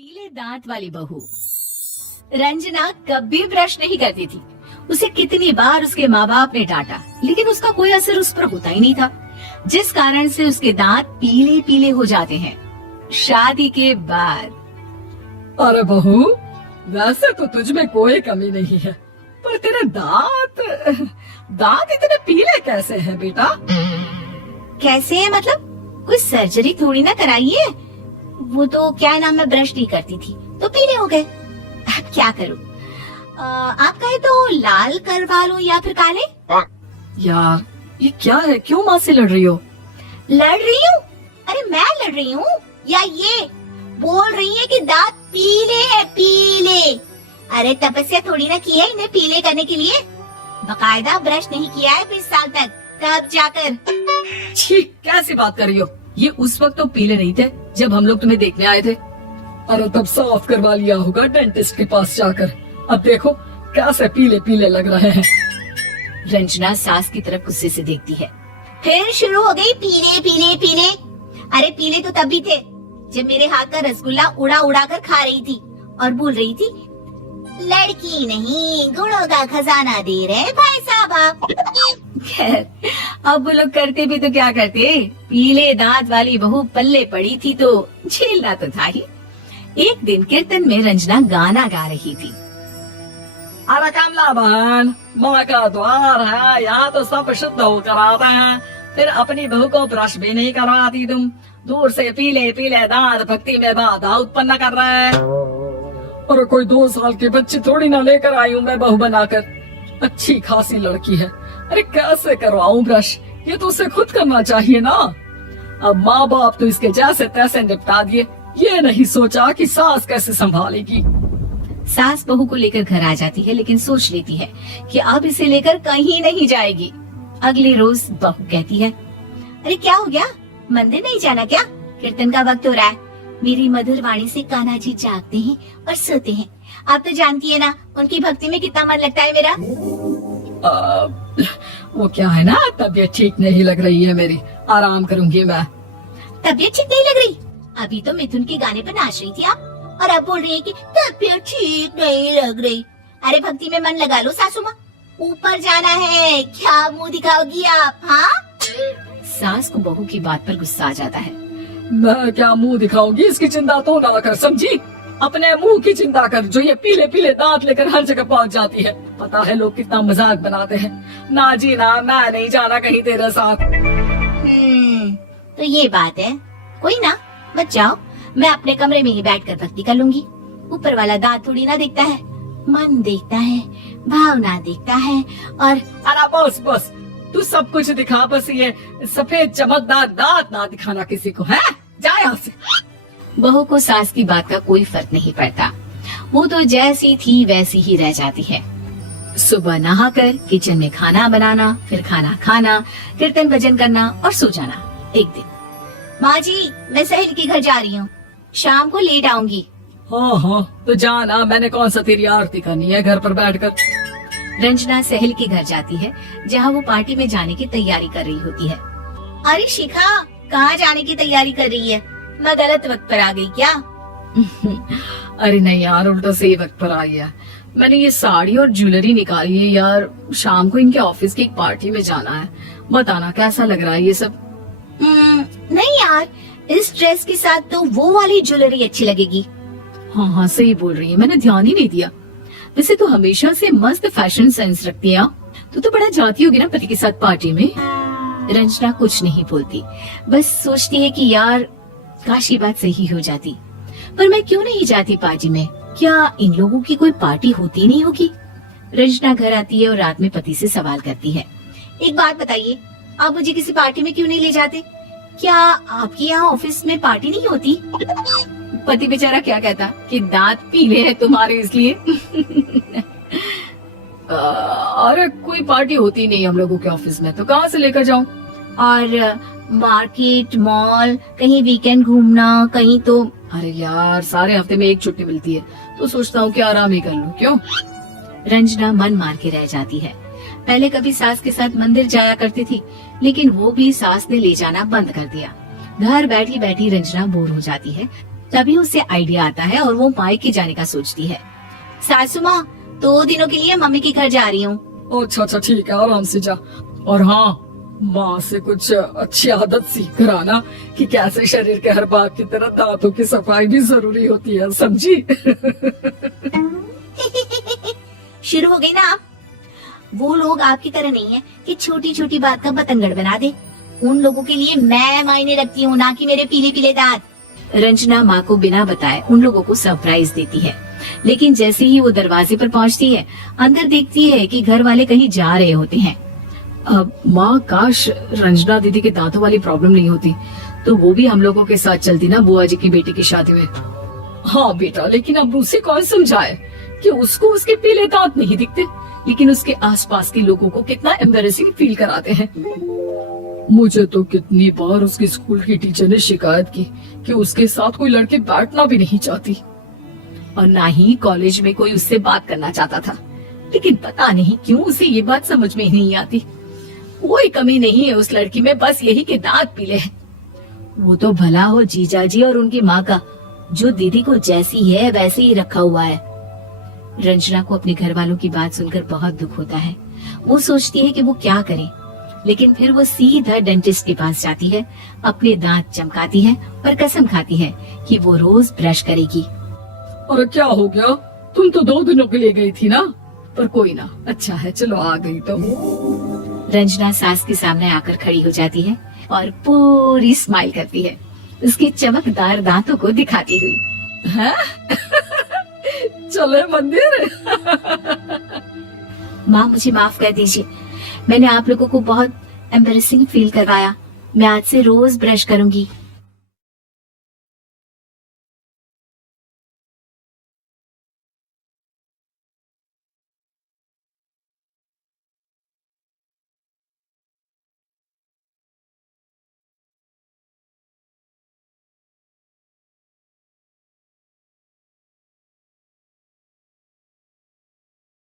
पीले दांत वाली बहू रंजना कभी ब्रश नहीं करती थी। उसे कितनी बार उसके माँ बाप ने डांटा, लेकिन उसका कोई असर उस पर होता ही नहीं था, जिस कारण से उसके दांत पीले पीले हो जाते हैं। शादी के बाद अरे बहू, वैसे तो तुझ में कोई कमी नहीं है, पर तेरे दांत इतने पीले कैसे हैं बेटा? कैसे है मतलब? कोई सर्जरी थोड़ी ना कराई है। वो तो क्या नाम, मैं ब्रश नहीं करती थी तो पीले हो गए। अब क्या करूं? आप कहे तो लाल करवा लो या फिर काले। यार ये क्या है, क्यों माँ से लड़ रही हो? लड़ रही हूँ? अरे मैं लड़ रही हूँ या ये बोल रही है कि दांत पीले हैं, पीले। अरे तपस्या थोड़ी ना की है इन्हें पीले करने के लिए। बकायदा ब्रश नहीं किया है 20 साल तक, तब जाकर। छी, कैसी बात कर रही हो? ये उस वक्त तो पीले नहीं थे जब हम लोग तुम्हें देखने आए थे। अरे तब साफ करवा लिया होगा डेंटिस्ट के पास जाकर। अब देखो कैसे पीले पीले लग रहे हैं। रंजना सास की तरफ गुस्से से देखती है। फिर शुरू हो गई पीले पीले पीले। अरे पीले तो तब भी थे जब मेरे हाथ का रसगुल्ला उड़ा उड़ा कर खा रही थी और बोल रही थी, लड़की नहीं गुणों का खजाना दे रहे भाई साहब आप। खैर अब वो लोग करते भी तो क्या करते, पीले दांत वाली बहू पल्ले पड़ी थी तो झेलना तो था ही। एक दिन कीर्तन में रंजना गाना गा रही थी। अरे कमला बहन, माँ का द्वार है, यहाँ तो सब शुद्ध होकर आते हैं, फिर अपनी बहू को ब्रश भी नहीं करवाती तुम। दूर से पीले पीले दांत भक्ति में बाधा उत्पन्न कर रहे हैं। और कोई 2 साल के बच्चे थोड़ी ना लेकर आई हूँ मैं बहू बनाकर। अच्छी खासी लड़की है, अरे कैसे करवाऊं ब्रश? ये तो उसे खुद करना चाहिए ना। अब माँ बाप तो इसके जैसे तैसे निपटा दिए, ये नहीं सोचा कि सास कैसे संभालेगी। सास बहू को लेकर घर आ जाती है, लेकिन सोच लेती है कि अब इसे लेकर कहीं नहीं जाएगी। अगले रोज बहू कहती है, अरे क्या हो गया, मंदिर नहीं जाना क्या? कीर्तन का वक्त हो रहा है। मेरी मधुर वाणी से कान्हा जी जागते हैं और सोते हैं। आप तो जानती है ना उनकी भक्ति में कितना मन लगता है मेरा। वो क्या है ना, तबीयत ठीक नहीं लग रही है मेरी, आराम करूंगी मैं। तबीयत ठीक नहीं लग रही? अभी तो मिथुन के गाने पर नाच रही थी आप, और अब बोल रही है कि तबीयत ठीक नहीं लग रही। अरे भक्ति में मन लगा लो सासू माँ, ऊपर जाना है, क्या मुंह दिखाओगी आप? हाँ, सास को बहू की बात पर गुस्सा आ जाता है। मैं क्या मुंह दिखाऊंगी, इसकी चिंता तो ना कर, समझी? अपने मुंह की चिंता कर, जो ये पीले पीले दांत लेकर हर जगह पहुंच जाती है। पता है लोग कितना मजाक बनाते हैं। ना जी ना, मैं नहीं जाना कहीं तेरे साथ। तो ये बात है, कोई ना, मत जाओ, मैं अपने कमरे में ही बैठकर भक्ति कर लूंगी। ऊपर वाला दांत थोड़ी ना देखता है, मन देखता है, भावना देखता है। और अरे बस बस, तू सब कुछ दिखा, बस ये सफेद चमकदार दांत ना दिखाना किसी को, है? जा यहाँ से। बहू को सास की बात का कोई फर्क नहीं पड़ता, वो तो जैसी थी वैसी ही रह जाती है। सुबह नहाकर किचन में खाना बनाना, फिर खाना खाना, कीर्तन भजन करना और सो जाना। एक दिन, माँ जी मैं सहेली के घर जा रही हूँ, शाम को लेट आऊंगी। हाँ हाँ तो जाना, मैंने कौन सा तेरी आरती करनी है घर पर बैठकर। रंजना सहेली के घर जाती है, जहाँ वो पार्टी में जाने की तैयारी कर रही होती है। अरे शिखा, कहाँ जाने की तैयारी कर रही है? मैं गलत वक्त पर आ गई क्या? अरे नहीं यार, उल्टा सही वक्त पर आई है। मैंने ये साड़ी और ज्वेलरी निकाली है यार, शाम को इनके ऑफिस की एक पार्टी में जाना है। बताना कैसा लग रहा है ये सब? नहीं यार, इस ड्रेस के साथ तो वो वाली ज्वेलरी अच्छी लगेगी। हाँ हाँ सही बोल रही है, मैंने ध्यान ही नहीं दिया। वैसे तो हमेशा से मस्त फैशन सेंस रखती है। तो बड़ा जाती होगी ना पति के साथ पार्टी में। रंजना कुछ नहीं बोलती, बस सोचती है कि यार काश ये बात सही हो जाती, पर मैं क्यों नहीं जाती पार्टी में? क्या इन लोगों की कोई पार्टी होती नहीं होगी? रंजना घर आती है और रात में पति से सवाल करती है, एक बात बताइए, आप मुझे किसी पार्टी में क्यों नहीं ले जाते? क्या आपके यहाँ ऑफिस में पार्टी नहीं होती? पति बेचारा क्या कहता कि दांत पीले हैं तुम्हारे इसलिए। अरे कोई पार्टी होती नहीं हम लोगों के ऑफिस में, तो कहाँ से लेकर जाऊँ? और मार्केट, मॉल, कहीं वीकेंड घूमना, कहीं तो। अरे यार सारे हफ्ते में एक छुट्टी मिलती है, तो सोचता हूँ कि आराम ही कर लूँ। क्यों? रंजना मन मार के रह जाती है। पहले कभी सास के साथ मंदिर जाया करती थी, लेकिन वो भी सास ने ले जाना बंद कर दिया। घर बैठी बैठी रंजना बोर हो जाती है। तभी उसे आइडिया आता है और वो मायके जाने का सोचती है। सासू माँ 2 दिनों के लिए मम्मी के घर जा रही हूँ। अच्छा ठीक है, आराम से जा। और हाँ, माँ से कुछ अच्छी आदत सीख कर आना कि कैसे शरीर के हर भाग की तरह दांतों की सफाई भी जरूरी होती है, समझी? शुरू हो गई ना आप। वो लोग आपकी तरह नहीं है कि छोटी छोटी बात का बतंगड़ बना दे। उन लोगों के लिए मैं मायने रखती हूँ, ना कि मेरे पीले पीले दांत। रंजना माँ को बिना बताए उन लोगों को सरप्राइज देती है, लेकिन जैसे ही वो दरवाजे पर पहुंचती है, अंदर देखती है कि घर वाले कहीं जा रहे होते हैं। अब माँ, काश रंजना दीदी के दांतों वाली प्रॉब्लम नहीं होती तो वो भी हम लोगों के साथ चलती ना बुआ जी की बेटी की शादी में। हाँ बेटा, लेकिन अब उसे कौन समझाए कि उसको उसके पीले दांत नहीं दिखते, लेकिन उसके आसपास के लोगों को कितना एम्बैरेसिंग फील कराते हैं। मुझे तो कितनी बार उसकी स्कूल की टीचर ने शिकायत की कि उसके साथ कोई लड़के बैठना भी नहीं चाहती, और ना ही कॉलेज में कोई उससे बात करना चाहता था। लेकिन पता नहीं क्यों उसे ये बात समझ में ही नहीं आती। कोई कमी नहीं है उस लड़की में, बस यही कि दांत पीले हैं। वो तो भला हो जीजा जी और उनकी माँ का, जो दीदी को जैसी है वैसे ही रखा हुआ है। रंजना को अपने घर वालों की बात सुनकर बहुत दुख होता है। वो सोचती है कि वो क्या करे, लेकिन फिर वो सीधा डेंटिस्ट के पास जाती है, अपने दांत चमकाती है और कसम खाती है कि वो रोज ब्रश करेगी। और क्या हो गया, तुम तो 2 दिनों के लिए गई थी ना? पर कोई ना, अच्छा है, चलो आ गई तो। रंजना सास के सामने आकर खड़ी हो जाती है और पूरी स्माइल करती है, उसके चमकदार दांतों को दिखाती हुई। हैं? चले मंदिर? माँ मुझे माफ कर दीजिए, मैंने आप लोगों को बहुत एम्बैरेसिंग फील करवाया। मैं आज से रोज ब्रश करूंगी।